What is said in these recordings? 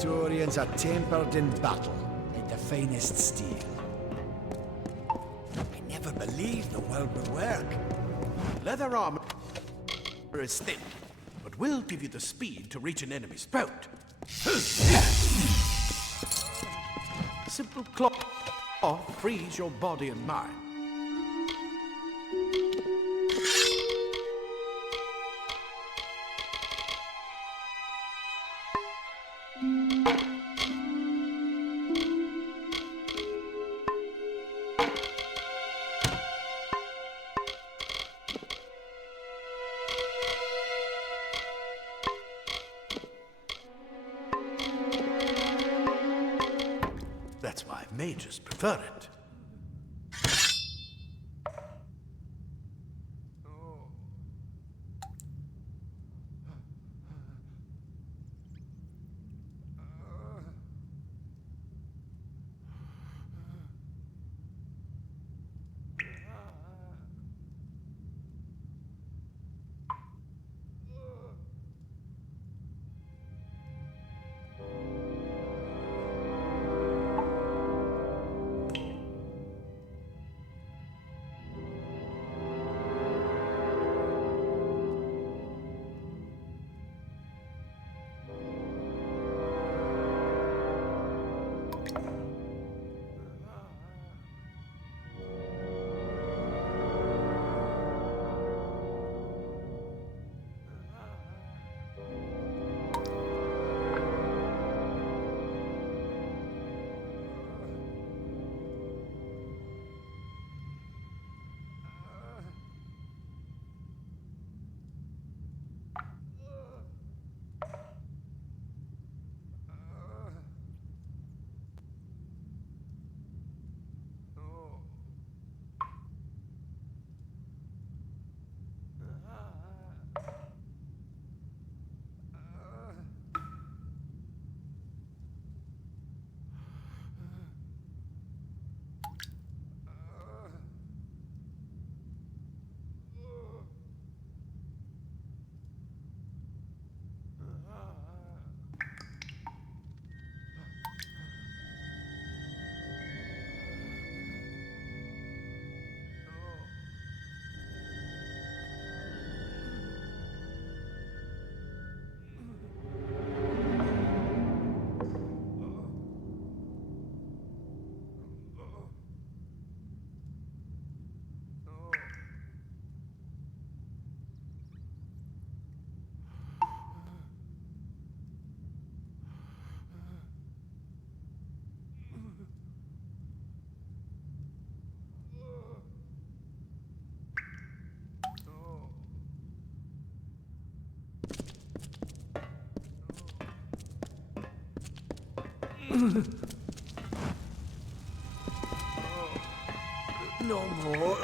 Turians are tempered in battle, like the finest steel. I never believed the world would work. Leather armor is thin, but will give you the speed to reach an enemy's throat. Simple cloth frees your body and mind. That's why mages prefer it. No more.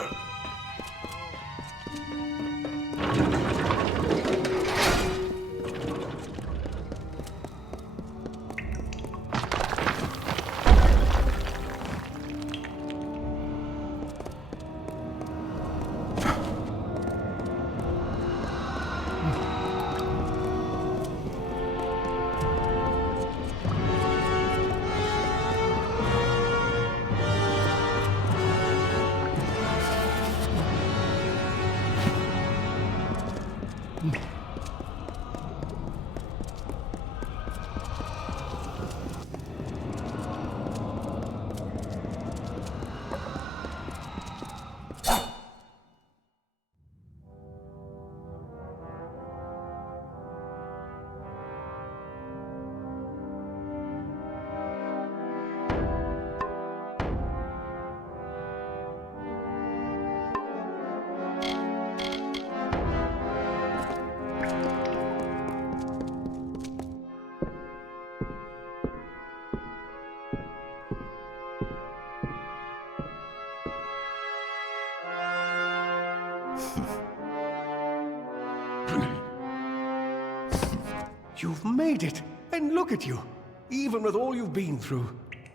You've made it! And look at you! Even with all you've been through.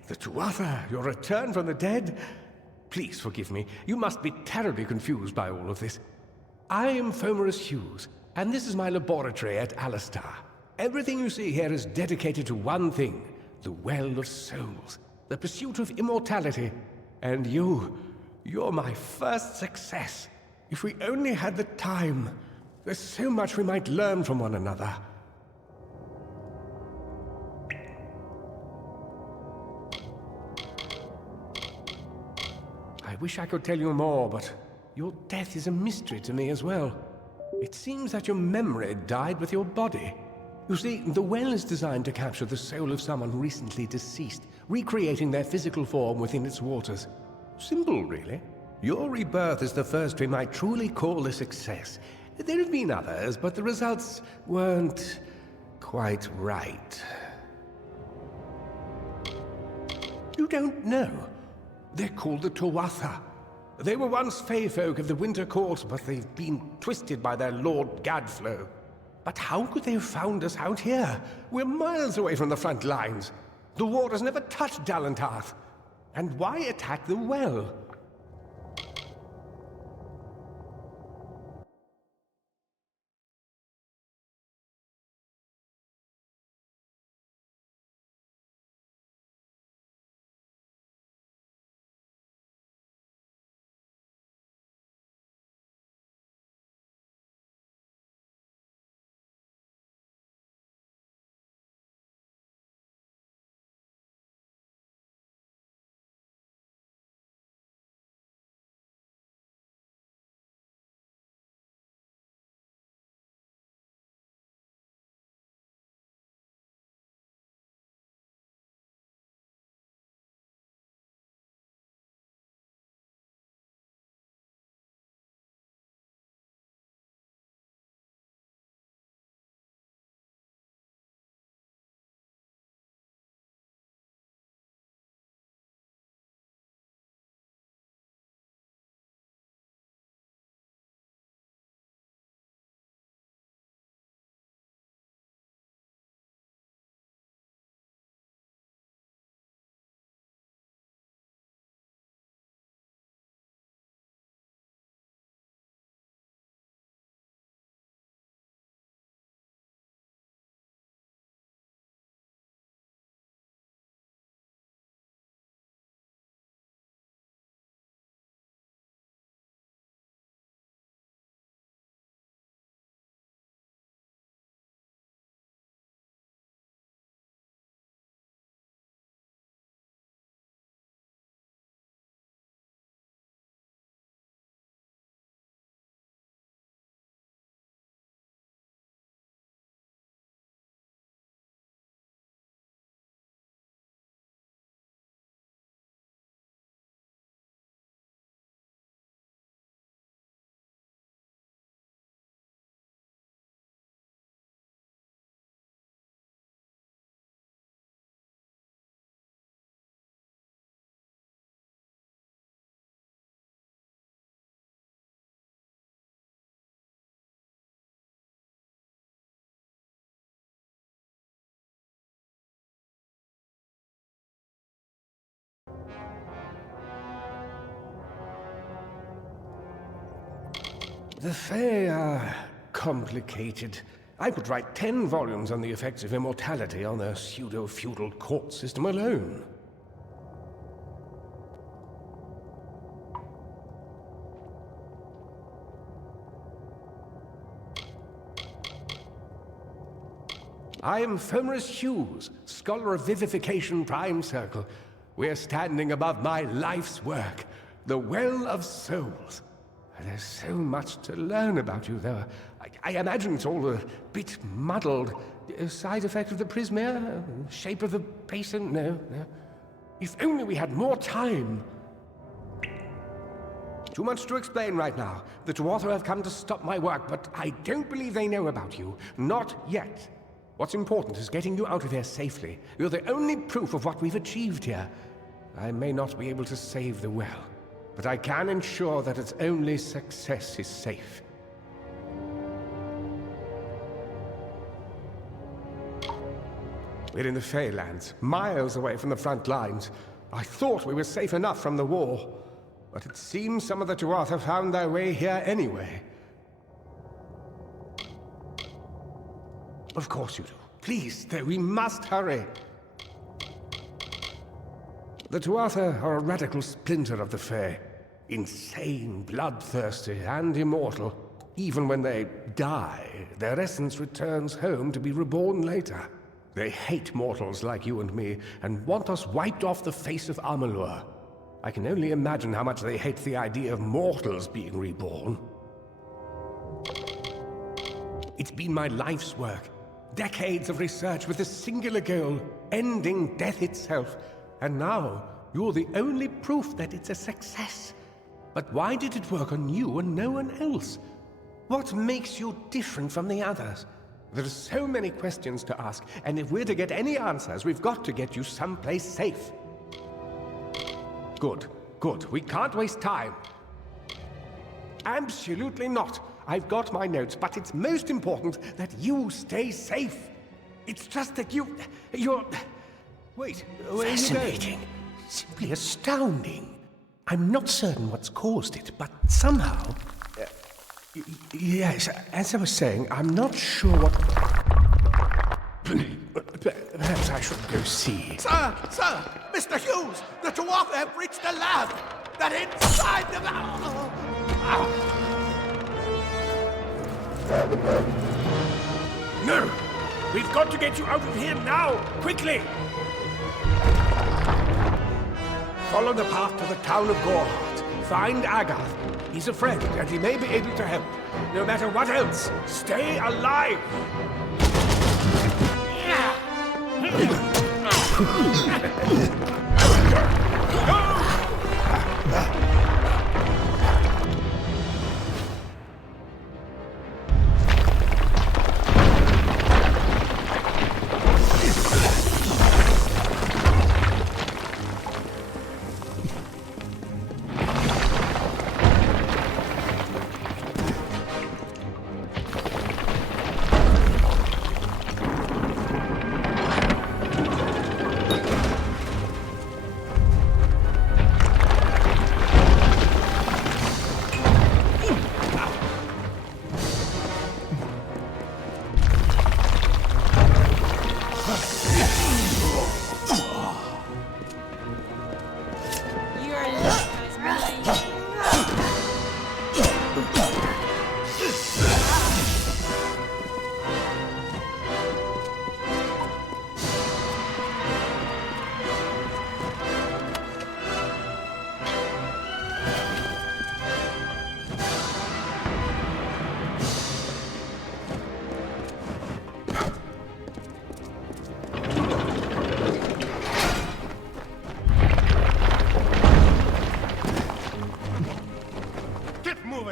The Tuatha, your return from the dead. Please forgive me. You must be terribly confused by all of this. I am Fomerus Hughes, and this is my laboratory at Alistar. Everything you see here is dedicated to one thing, the Well of Souls, the pursuit of immortality. And you're my first success. If we only had the time, there's so much we might learn from one another. I wish I could tell you more, but your death is a mystery to me as well. It seems that your memory died with your body. You see, the well is designed to capture the soul of someone recently deceased, recreating their physical form within its waters. Simple, really. Your rebirth is the first we might truly call a success. There have been others, but the results weren't quite right. You don't know. They're called the Tuatha. They were once Fey folk of the Winter Court, but they've been twisted by their Lord Gadflow. But how could they have found us out here? We're miles away from the front lines. The war has never touched Dalantarth. And why attack the well? The Fae are complicated. I could write 10 volumes on the effects of immortality on their pseudo-feudal court system alone. I am Fomris Hughes, Scholar of Vivification Prime Circle. We're standing above my life's work, the Well of Souls. There's so much to learn about you, though. I imagine it's all a bit muddled. A side effect of the prismere? Shape of the basin? No. If only we had more time. Too much to explain right now. The Tuatha have come to stop my work, but I don't believe they know about you. Not yet. What's important is getting you out of here safely. You're the only proof of what we've achieved here. I may not be able to save the well, but I can ensure that its only success is safe. We're in the Feylands, miles away from the front lines. I thought we were safe enough from the war, but it seems some of the Tuatha found their way here anyway. Of course you do. Please, we must hurry. The Tuatha are a radical splinter of the Fae. Insane, bloodthirsty, and immortal. Even when they die, their essence returns home to be reborn later. They hate mortals like you and me, and want us wiped off the face of Amalur. I can only imagine how much they hate the idea of mortals being reborn. It's been my life's work. Decades of research with a singular goal, ending death itself. And now, you're the only proof that it's a success. But why did it work on you and no one else? What makes you different from the others? There are so many questions to ask, and if we're to get any answers, we've got to get you someplace safe. Good, good. We can't waste time. Absolutely not. I've got my notes, but it's most important that you stay safe. It's just that you're... Wait, where are you going? Fascinating. Simply astounding. I'm not certain what's caused it, but somehow... yes, as I was saying, I'm not sure what... Perhaps I should go see. Sir! Mr. Hughes! The Tuatha have reached the lab! They're inside the lab! No! We've got to get you out of here now! Quickly! Follow the path to the town of Gorhart. Find Agath. He's a friend, and he may be able to help. No matter what else, stay alive!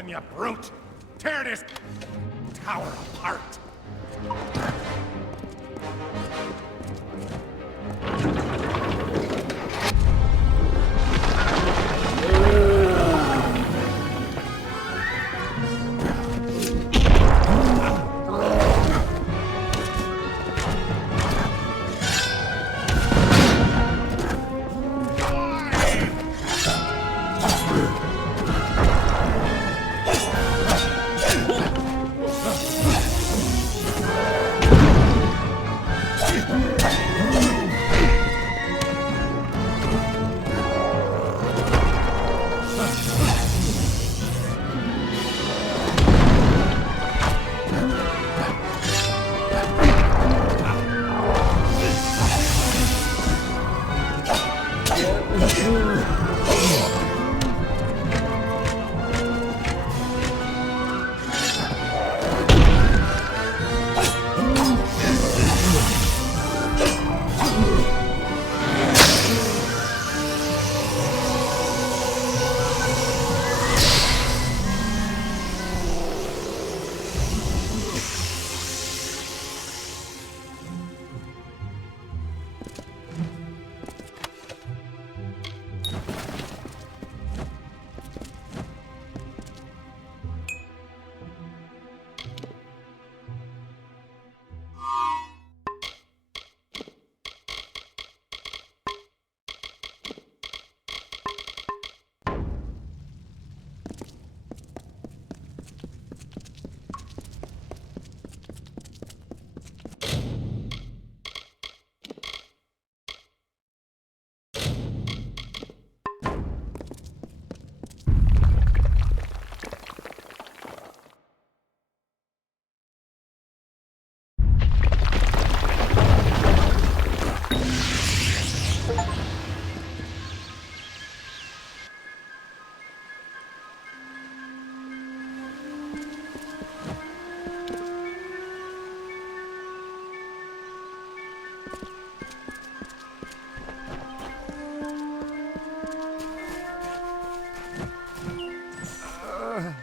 You brute! Tear this tower apart!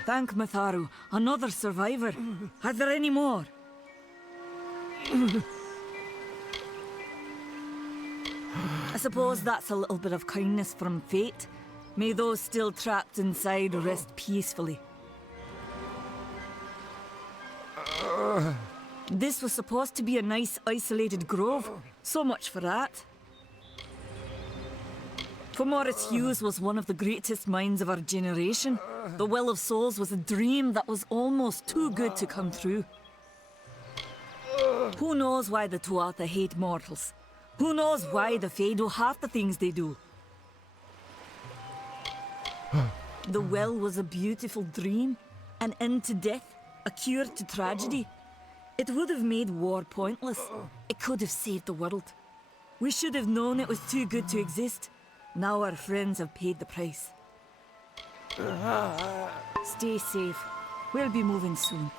Thank Matharu, another survivor. Are there any more? I suppose that's a little bit of kindness from fate. May those still trapped inside rest peacefully. This was supposed to be a nice isolated grove. So much for that. Morris Hughes was one of the greatest minds of our generation. The Well of Souls was a dream that was almost too good to come true. Who knows why the Tuatha hate mortals? Who knows why the Fae do half the things they do? The well was a beautiful dream, an end to death, a cure to tragedy. It would have made war pointless. It could have saved the world. We should have known it was too good to exist. Now our friends have paid the price. Stay safe. We'll be moving soon.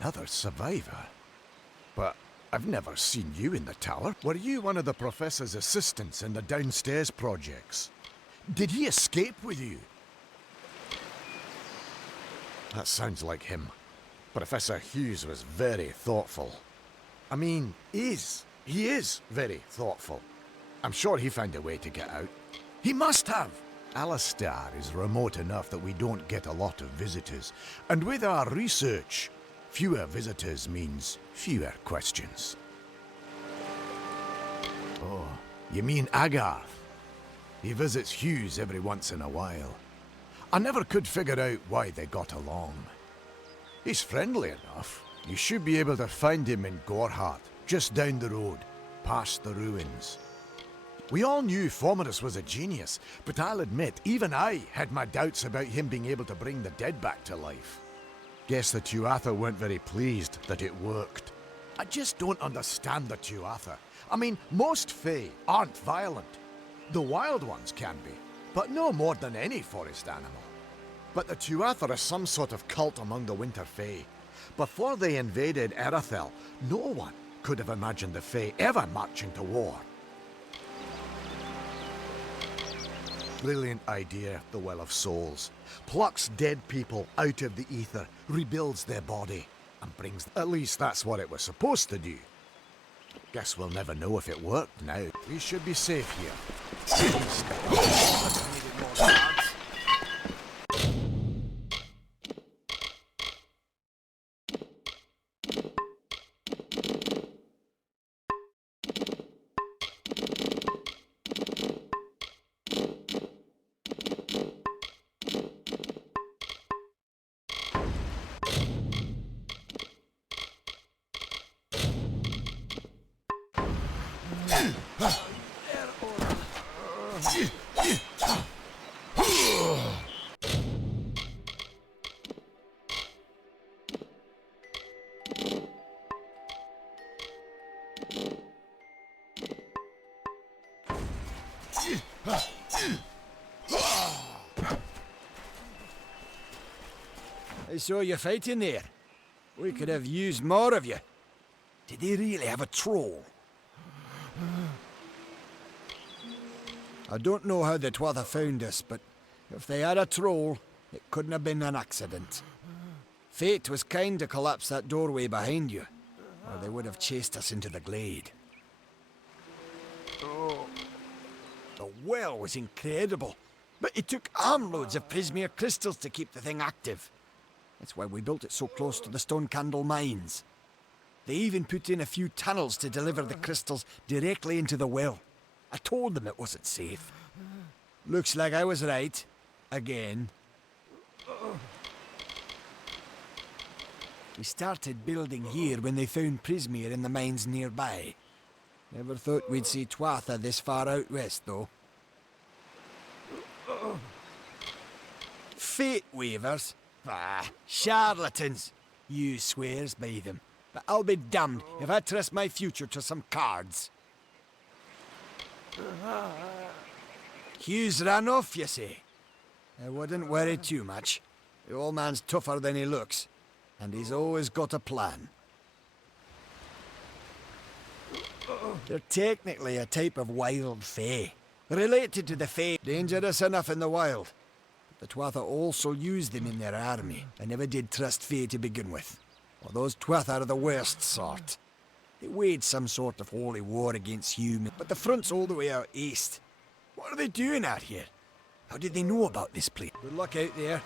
Another survivor? But I've never seen you in the tower. Were you one of the Professor's assistants in the downstairs projects? Did he escape with you? That sounds like him. Professor Hughes was very thoughtful. I mean, he is very thoughtful. I'm sure he found a way to get out. He must have! Alistair is remote enough that we don't get a lot of visitors. And with our research, fewer visitors means fewer questions. Oh, you mean Agarth? He visits Hughes every once in a while. I never could figure out why they got along. He's friendly enough. You should be able to find him in Gorhart, just down the road, past the ruins. We all knew Fomerus was a genius, but I'll admit, even I had my doubts about him being able to bring the dead back to life. Guess the Tuatha weren't very pleased that it worked. I just don't understand the Tuatha. I mean, most Fae aren't violent. The wild ones can be, but no more than any forest animal. But the Tuatha are some sort of cult among the Winter Fae. Before they invaded Erythel, no one could have imagined the Fae ever marching to war. Brilliant idea, the Well of Souls. Plucks dead people out of the ether, rebuilds their body, and brings... At least that's what it was supposed to do. Guess we'll never know if it worked now. We should be safe here. I saw you fighting there. We could have used more of you. Did they really have a troll? I don't know how the Twatha found us, but if they had a troll, it couldn't have been an accident. Fate was kind to collapse that doorway behind you, or they would have chased us into the glade. Oh, the well was incredible, but it took armloads of Prismere crystals to keep the thing active. That's why we built it so close to the Stone Candle mines. They even put in a few tunnels to deliver the crystals directly into the well. I told them it wasn't safe. Looks like I was right. Again. We started building here when they found Prismere in the mines nearby. Never thought we'd see Twatha this far out west, though. Fate weavers? Ah, charlatans. You swears by them. But I'll be damned if I trust my future to some cards. Hugh's ran off, you say? I wouldn't worry too much. The old man's tougher than he looks, and he's always got a plan. They're technically a type of wild fae, related to the fae, dangerous enough in the wild. The Twatha also used them in their army. I never did trust fae to begin with. Well, those Twatha are the worst sort. They waged some sort of holy war against humans, but the front's all the way out east. What are they doing out here? How did they know about this place? Good luck out there.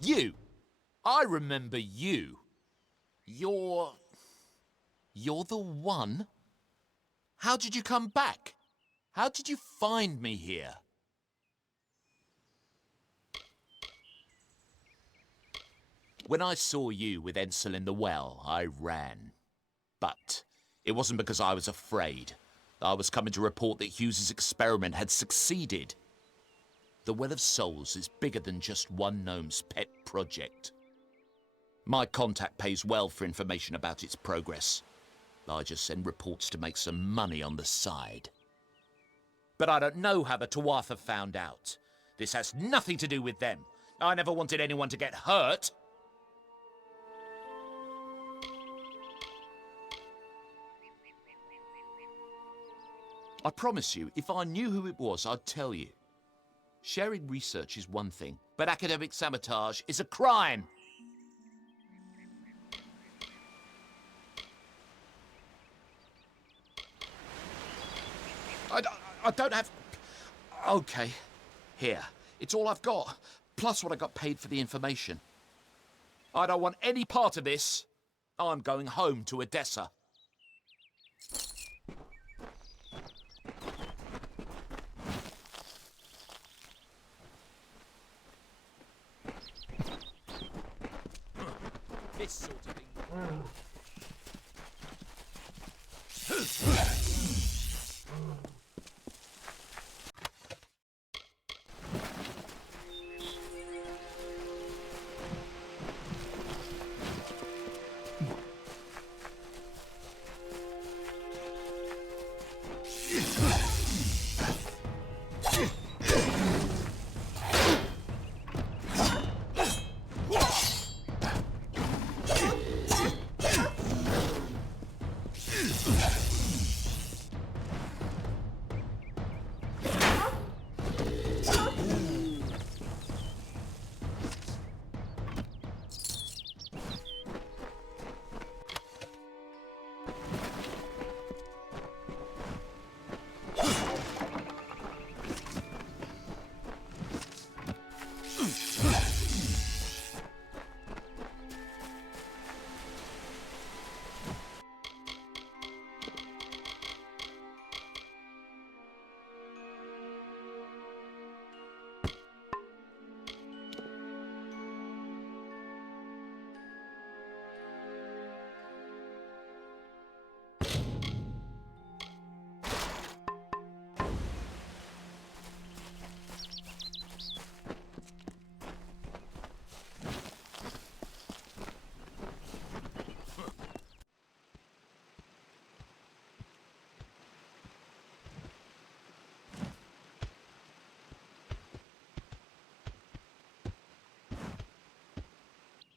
You! I remember you. You're the one? How did you come back? How did you find me here? When I saw you with Ensel in the well, I ran. But it wasn't because I was afraid. I was coming to report that Hughes's experiment had succeeded. The Well of Souls is bigger than just one gnome's pet project. My contact pays well for information about its progress. I just send reports to make some money on the side. But I don't know how the Tuatha found out. This has nothing to do with them. I never wanted anyone to get hurt. I promise you, if I knew who it was, I'd tell you. Sharing research is one thing, but academic sabotage is a crime. I don't have... Okay, here. It's all I've got, plus what I got paid for the information. I don't want any part of this. I'm going home to Odessa. This sort of thing.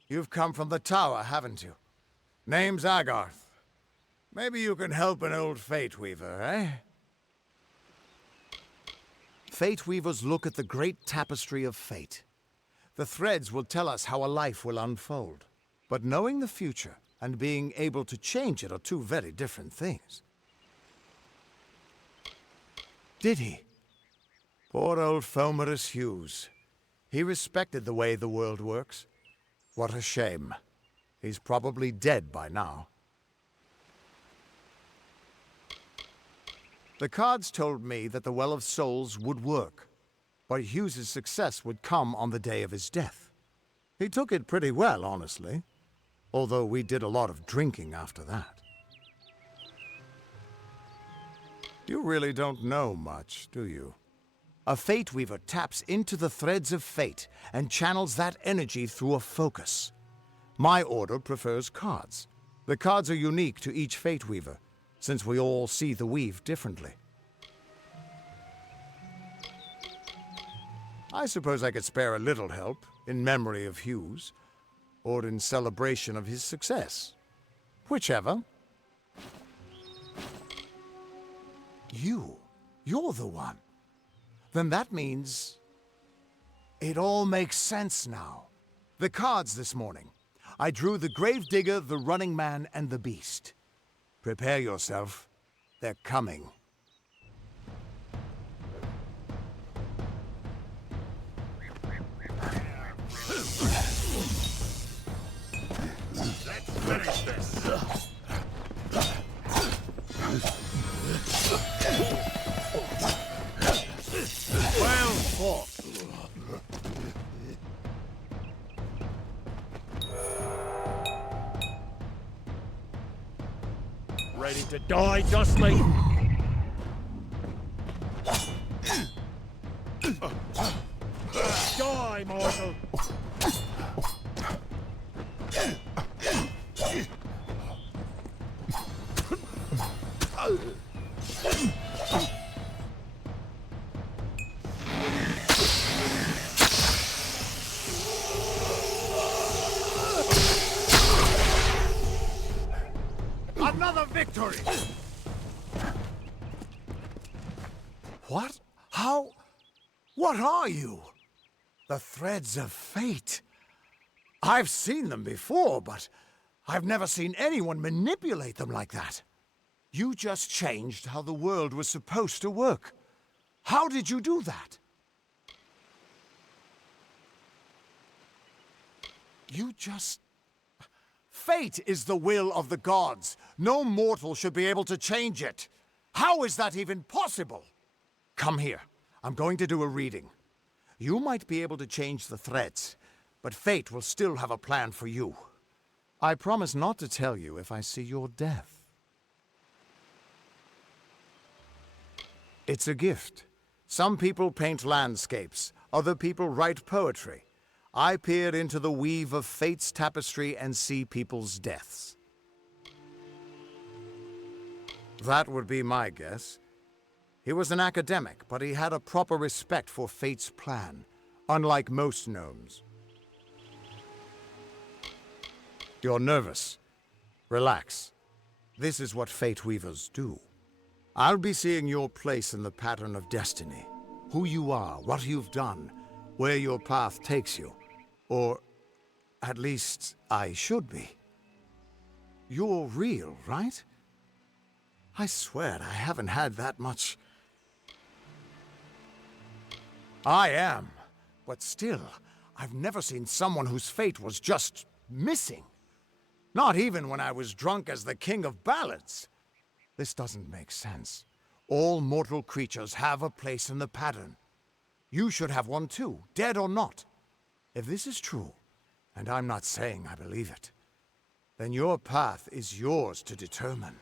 You've come from the tower, haven't you? Name's Agarth. Maybe you can help an old Fate Weaver, eh? Fate Weavers look at the great tapestry of fate. The threads will tell us how a life will unfold. But knowing the future and being able to change it are two very different things. Did he? Poor old Fomerus Hughes. He respected the way the world works. What a shame. He's probably dead by now. The cards told me that the Well of Souls would work, but Hughes's success would come on the day of his death. He took it pretty well, honestly, although we did a lot of drinking after that. You really don't know much, do you? A Fate Weaver taps into the threads of fate and channels that energy through a focus. My order prefers cards. The cards are unique to each Fate Weaver, since we all see the weave differently. I suppose I could spare a little help in memory of Hughes, or in celebration of his success. Whichever. You're the one. Then that means it all makes sense now. The cards this morning. I drew the Gravedigger, the Running Man, and the Beast. Prepare yourself. They're coming. Let's finish this. Well fought. Ready to die, Dusty? Die, mortal! Another victory! What? How? What are you? The threads of fate. I've seen them before, but I've never seen anyone manipulate them like that. You just changed how the world was supposed to work. How did you do that? You just... Fate is the will of the gods. No mortal should be able to change it. How is that even possible? Come here. I'm going to do a reading. You might be able to change the threads, but fate will still have a plan for you. I promise not to tell you if I see your death. It's a gift. Some people paint landscapes, other people write poetry. I peer into the weave of fate's tapestry and see people's deaths. That would be my guess. He was an academic, but he had a proper respect for fate's plan, unlike most gnomes. You're nervous. Relax. This is what Fate Weavers do. I'll be seeing your place in the pattern of destiny. Who you are, what you've done, where your path takes you. Or, at least, I should be. You're real, right? I swear I haven't had that much... I am, but still, I've never seen someone whose fate was just missing. Not even when I was drunk as the king of ballads. This doesn't make sense. All mortal creatures have a place in the pattern. You should have one too, dead or not. If this is true, and I'm not saying I believe it, then your path is yours to determine.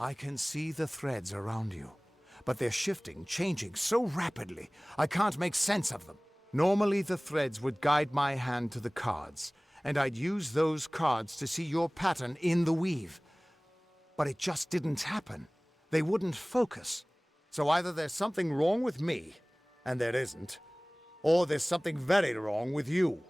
I can see the threads around you, but they're shifting, changing so rapidly, I can't make sense of them. Normally, the threads would guide my hand to the cards, and I'd use those cards to see your pattern in the weave. But it just didn't happen. They wouldn't focus. So either there's something wrong with me, and there isn't, or there's something very wrong with you.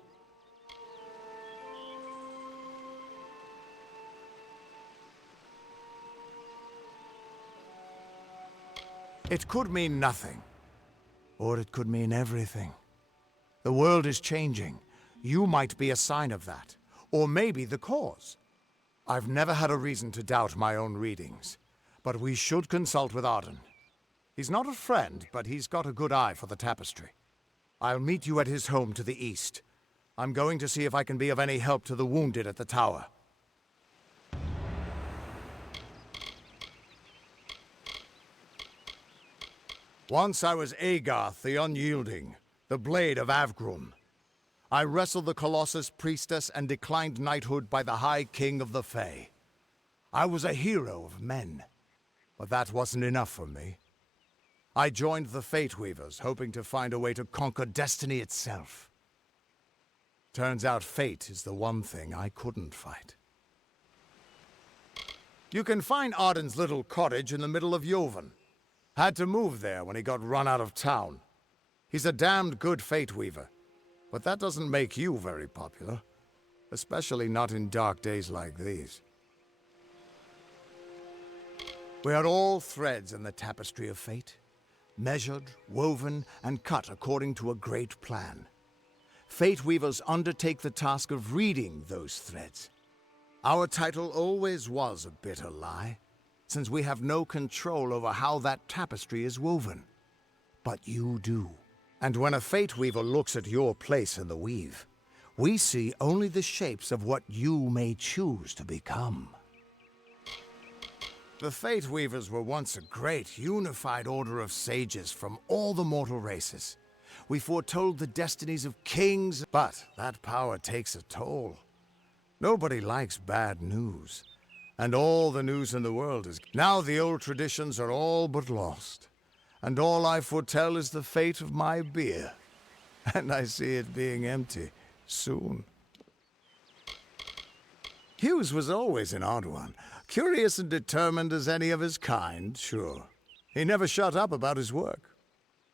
It could mean nothing, or it could mean everything. The world is changing. You might be a sign of that, or maybe the cause. I've never had a reason to doubt my own readings, but we should consult with Arden. He's not a friend, but he's got a good eye for the tapestry. I'll meet you at his home to the east. I'm going to see if I can be of any help to the wounded at the tower. Once I was Agarth the Unyielding, the Blade of Avgrum. I wrestled the Colossus priestess and declined knighthood by the High King of the Fae. I was a hero of men, but that wasn't enough for me. I joined the Fate Weavers, hoping to find a way to conquer destiny itself. Turns out fate is the one thing I couldn't fight. You can find Arden's little cottage in the middle of Joven. Had to move there when he got run out of town. He's a damned good Fate Weaver, but that doesn't make you very popular, especially not in dark days like these. We are all threads in the tapestry of fate, measured, woven, and cut according to a great plan. Fate Weavers undertake the task of reading those threads. Our title always was a bitter lie, since we have no control over how that tapestry is woven. But you do. And when a Fate Weaver looks at your place in the weave, we see only the shapes of what you may choose to become. The Fate Weavers were once a great, unified order of sages from all the mortal races. We foretold the destinies of kings, but that power takes a toll. Nobody likes bad news, and all the news in the world is... Now the old traditions are all but lost, and all I foretell is the fate of my beer. And I see it being empty soon. Hughes was always an odd one. Curious and determined as any of his kind, sure. He never shut up about his work.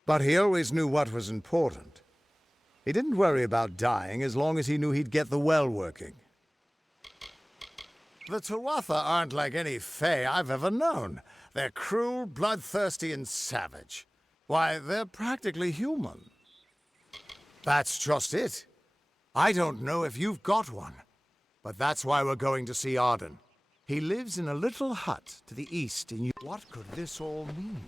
But he always knew what was important. He didn't worry about dying as long as he knew he'd get the well working. The Tuatha aren't like any Fae I've ever known. They're cruel, bloodthirsty, and savage. Why, they're practically human. That's just it. I don't know if you've got one, but that's why we're going to see Arden. He lives in a little hut to the east in... What could this all mean?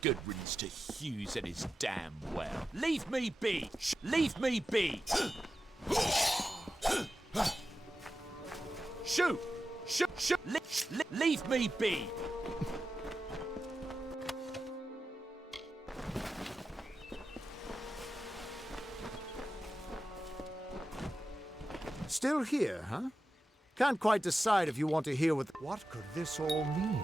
Good riddance to Hughes and his damn well. Leave me be! Leave me be! Shoot! Shoot! Shoot! Leave me be! Still here, huh? Can't quite decide if you want to hear what... What could this all mean?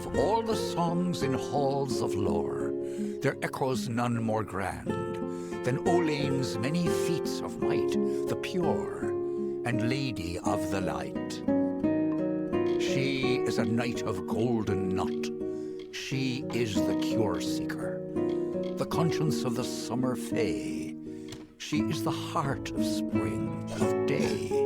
Of all the songs in halls of lore, there echoes none more grand than Olane's many feats of might, the pure and lady of the light. She is a knight of golden knot. She is the cure seeker, the conscience of the summer fae. She is the heart of spring, of day.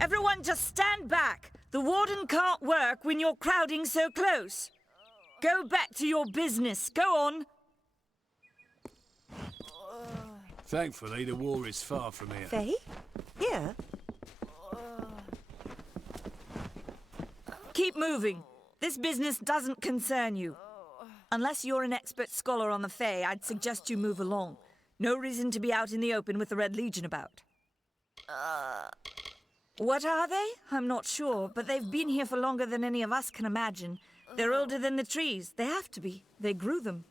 Everyone just stand back. The warden can't work when you're crowding so close. Go back to your business. Go on. Thankfully, the war is far from here. Faye? Here? Keep moving. This business doesn't concern you. Unless you're an expert scholar on the Fae, I'd suggest you move along. No reason to be out in the open with the Red Legion about. What are they? I'm not sure, but they've been here for longer than any of us can imagine. They're older than the trees. They have to be. They grew them.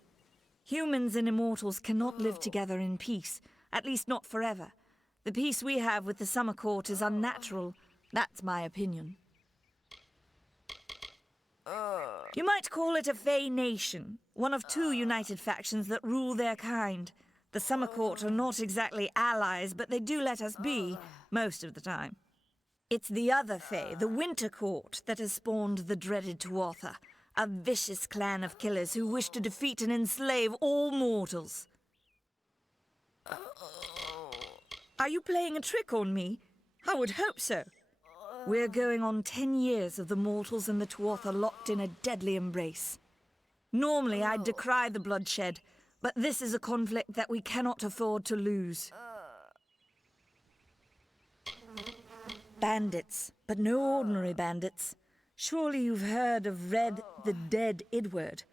Humans and immortals cannot live together in peace, at least not forever. The peace we have with the Summer Court is unnatural. That's my opinion. You might call it a Fae nation, one of two united factions that rule their kind. The Summer Court are not exactly allies, but they do let us be, most of the time. It's the other Fae, the Winter Court, that has spawned the dreaded Tuatha, a vicious clan of killers who wish to defeat and enslave all mortals. Are you playing a trick on me? I would hope so. We're going on 10 years of the mortals and the Tuatha locked in a deadly embrace. Normally, I'd decry the bloodshed, but this is a conflict that we cannot afford to lose. Bandits, but no ordinary bandits. Surely you've heard of Red the Dead Idward.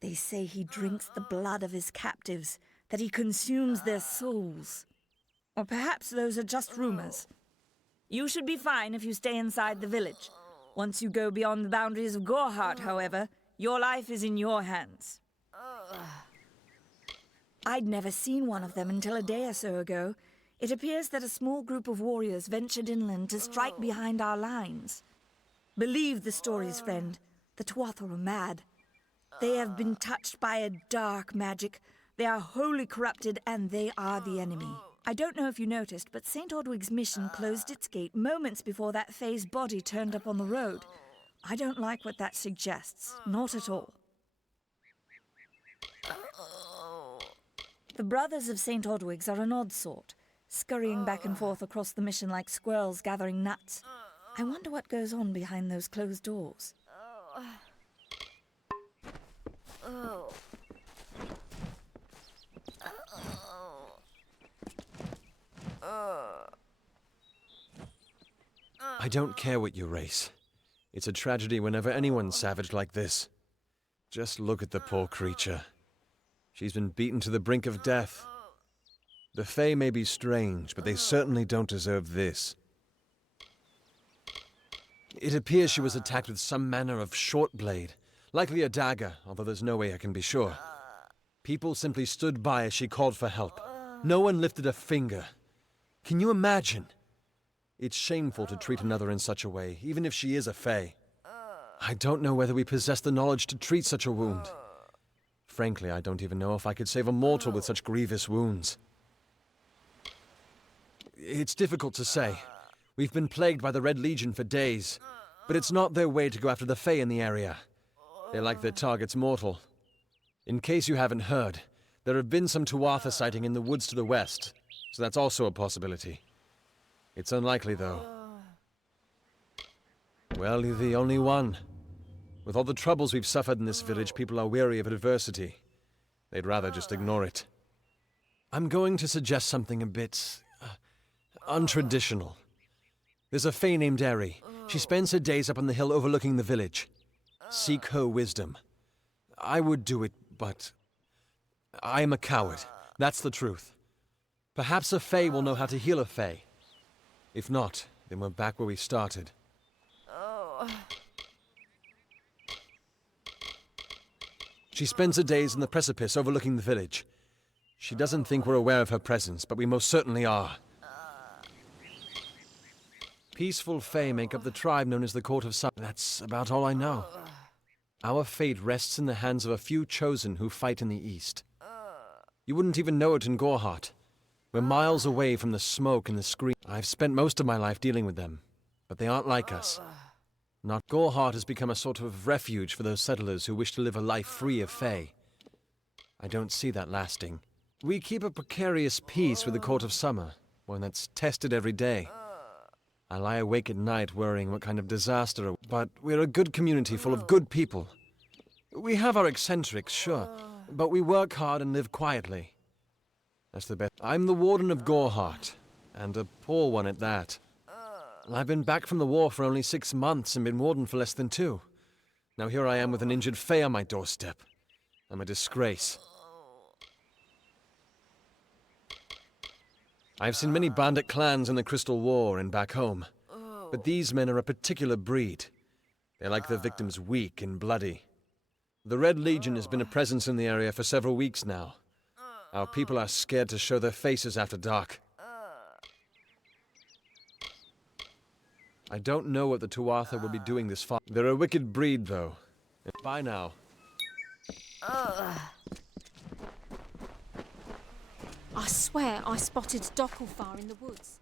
They say he drinks the blood of his captives, that he consumes their souls. Or perhaps those are just rumors. You should be fine if you stay inside the village. Once you go beyond the boundaries of Gorhart, however, your life is in your hands. I'd never seen one of them until a day or so ago. It appears that a small group of warriors ventured inland to strike behind our lines. Believe the stories, friend. The Tuatha are mad. They have been touched by a dark magic. They are wholly corrupted, and they are the enemy. I don't know if you noticed, but St. Ordwig's mission closed its gate moments before that Fae's body turned up on the road. I don't like what that suggests. Not at all. The brothers of St. Ordwig's are an odd sort, scurrying back and forth across the mission like squirrels gathering nuts. I wonder what goes on behind those closed doors. I don't care what you race. It's a tragedy whenever anyone's savage like this. Just look at the poor creature. She's been beaten to the brink of death. The Fae may be strange, but they certainly don't deserve this. It appears she was attacked with some manner of short blade, likely a dagger, although there's no way I can be sure. People simply stood by as she called for help. No one lifted a finger. Can you imagine? It's shameful to treat another in such a way, even if she is a Fae. I don't know whether we possess the knowledge to treat such a wound. Frankly, I don't even know if I could save a mortal with such grievous wounds. It's difficult to say. We've been plagued by the Red Legion for days, but it's not their way to go after the Fae in the area. They like their targets mortal. In case you haven't heard, there have been some Tuatha sighting in the woods to the west, so that's also a possibility. It's unlikely, though. Well, you're the only one. With all the troubles we've suffered in this village, people are weary of adversity. They'd rather just ignore it. I'm going to suggest something a bit untraditional. There's a fae named Eri. She spends her days up on the hill overlooking the village. Seek her wisdom. I would do it, but I am a coward. That's the truth. Perhaps a fae will know how to heal a fae. If not, then we're back where we started. She spends her days in the precipice overlooking the village. She doesn't think we're aware of her presence, but we most certainly are. Peaceful fae make up the tribe known as the Court of Summer. That's about all I know. Our fate rests in the hands of a few chosen who fight in the east. You wouldn't even know it in Gorhart. We're miles away from the smoke and the scream. I've spent most of my life dealing with them, but they aren't like us. Not Gorhart has become a sort of refuge for those settlers who wish to live a life free of fae. I don't see that lasting. We keep a precarious peace with the Court of Summer, one that's tested every day. I lie awake at night worrying what kind of disaster, but we're a good community full of good people. We have our eccentrics, sure, but we work hard and live quietly. That's the best. I'm the Warden of Gorhart, and a poor one at that. I've been back from the war for only 6 months and been Warden for less than 2. Now here I am with an injured fae on my doorstep. I'm a disgrace. I've seen many bandit clans in the Crystal War and back home, but these men are a particular breed. They like their victims weak and bloody. The Red Legion has been a presence in the area for several weeks now. Our people are scared to show their faces after dark. I don't know what the Tuatha will be doing this far. They're a wicked breed, though. Bye now. I swear I spotted Docklefar in the woods.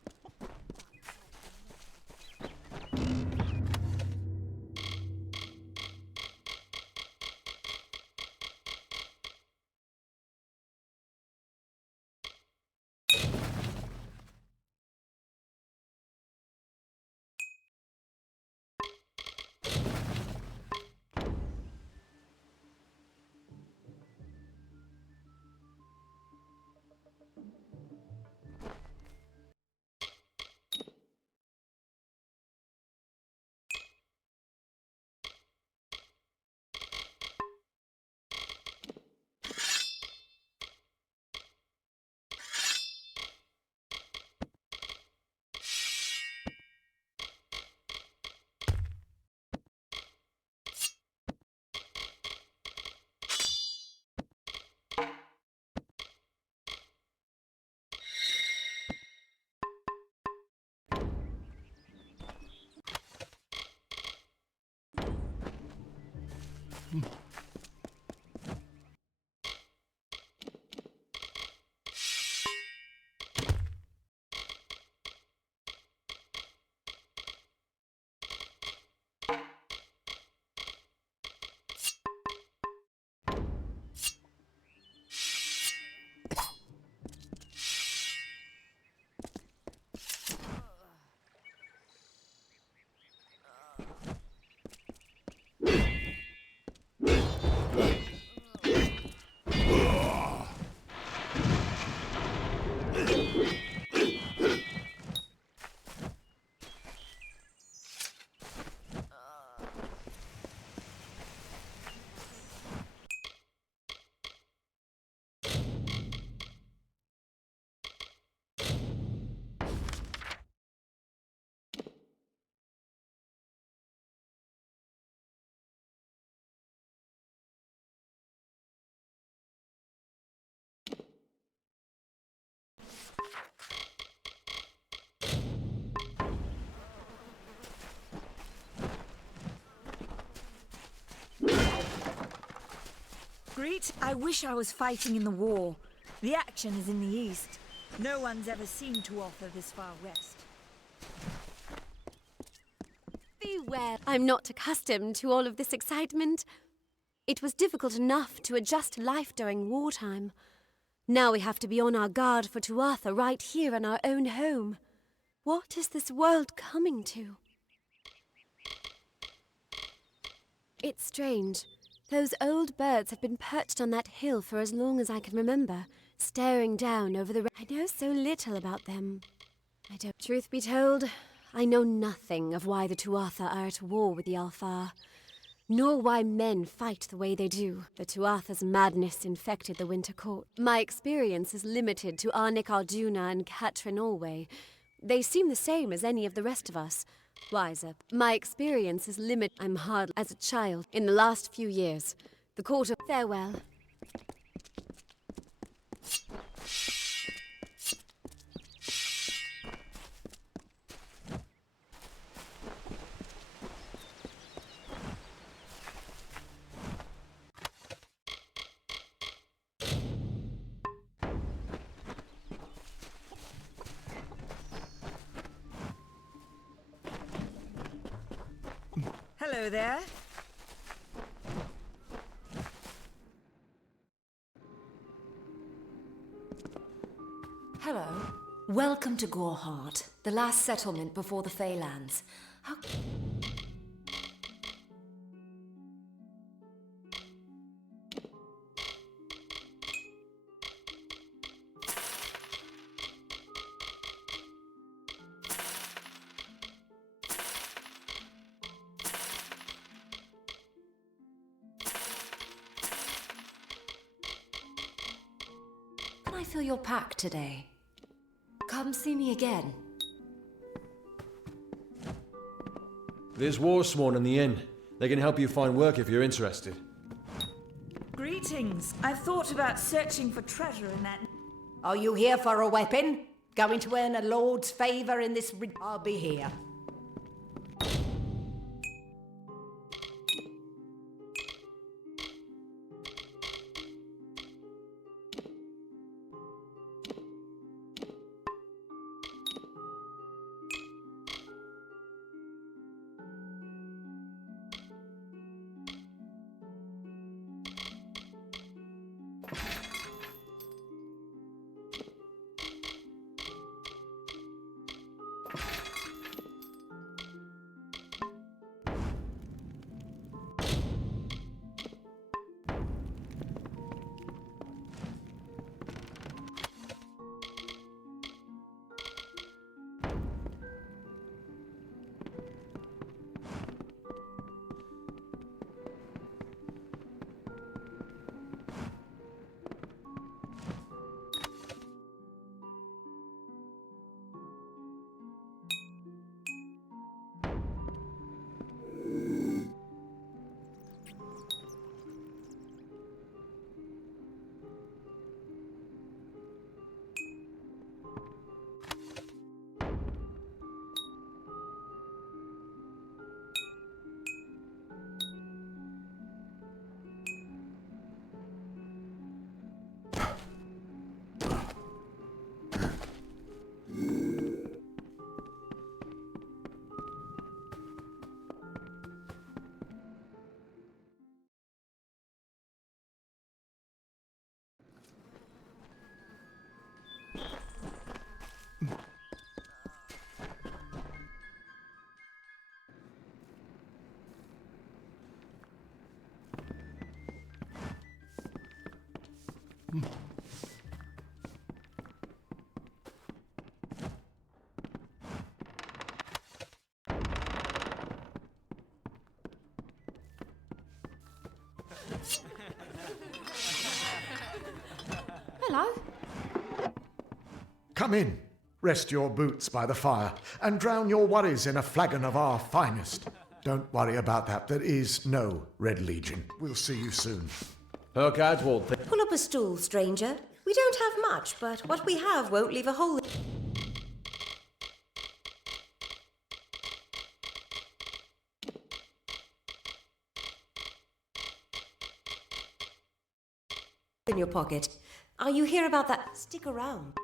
Great. I wish I was fighting in the war. The action is in the east. No one's ever seen Tuatha this far west. Beware. I'm not accustomed to all of this excitement. It was difficult enough to adjust to life during wartime. Now we have to be on our guard for Tuatha right here in our own home. What is this world coming to? It's strange. Those old birds have been perched on that hill for as long as I can remember, staring down over the... I know so little about them. Truth be told, I know nothing of why the Tuatha are at war with the Alfar, nor why men fight the way they do. The Tuatha's madness infected the Winter Court. My experience is limited to Arnik Arjuna and Catrin Allway. They seem the same as any of the rest of us. Wiser. My experience is limited. I'm hard as a child. In the last few years, the court of... Farewell. Hello there. Hello. Welcome to Goreheart, the last settlement before the Feylands. How... Can I fill your pack today? Come see me again. There's Warsworn in the inn. They can help you find work if you're interested. Greetings. I've thought about searching for treasure in that... Are you here for a weapon? Going to earn a lord's favour in this... I'll be here. Hello. Come in. Rest your boots by the fire and drown your worries in a flagon of our finest. Don't worry about that. There is no Red Legion. We'll see you soon. Herc Adwald. Pull up a stool, stranger. We don't have much, but what we have won't leave a hole in your pocket. Are you here about that? Stick around.